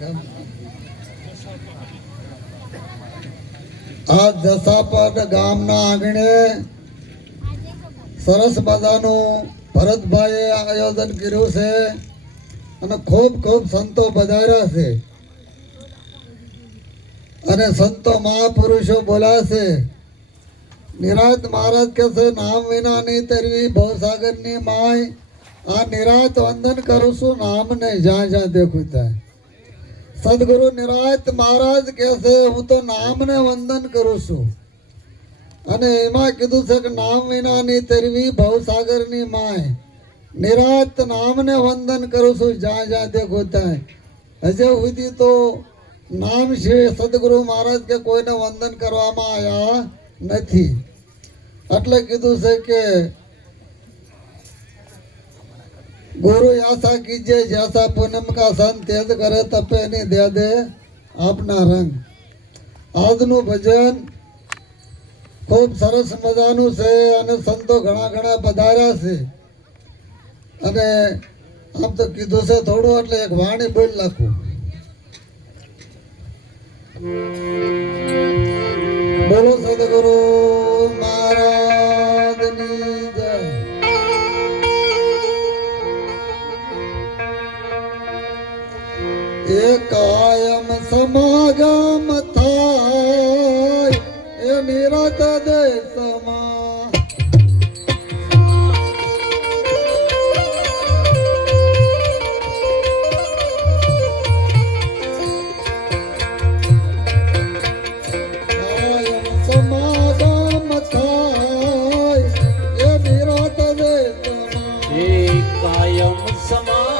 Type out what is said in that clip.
આ જસાપર ગામના આંગણે સરસ મજાનું ભરતભાઈએ આયોજન કર્યું છે અને ખૂબ ખૂબ સંતો પધાર્યા છે અને સંતો મહાપુરુષો બોલ્યા છે. નિરાત મહારાજ કહે છે નામ વિનાની તરવી ભવસાગરની માય. આ નિરાત વંદન કરું છું નામ ને જ્યાં જ્યાં દેખું ત્યાં. સદગુરુ નિરાત મહારાજ કહે છે હું તો નામને વંદન કરું છું અને એમાં કીધું છે કે નામ વિનાની તરવી ભવસાગરની માય. નિરાત નામને વંદન કરું છું જ્યાં જ્યાં દેખું ત્યાં. હજે સુધી તો નામ છે સદગુરુ મહારાજ કે કોઈને વંદન કરવામાં આવ્યા નથી. એટલે કીધું છે કે गुरु ऐसा कीजिए जैसा पूनम का सन तेज करे तपे नहीं दे दे अपना रंग. આજનું ભજન ખૂબ સરસ મજાનું છે અને સંતો ઘણા ઘણા પધાર્યા છે અને આમ તો કીધું છે થોડું એટલે એક વાણી બોલ નાખું. બોલો સદગુરુ મહારાજની જય. એ કાયમ સમાગમ થાય એ નિરત દેશમાં. કાયમ સમાગમ થાય એ નિરત દેશમાં. કાયમ સમા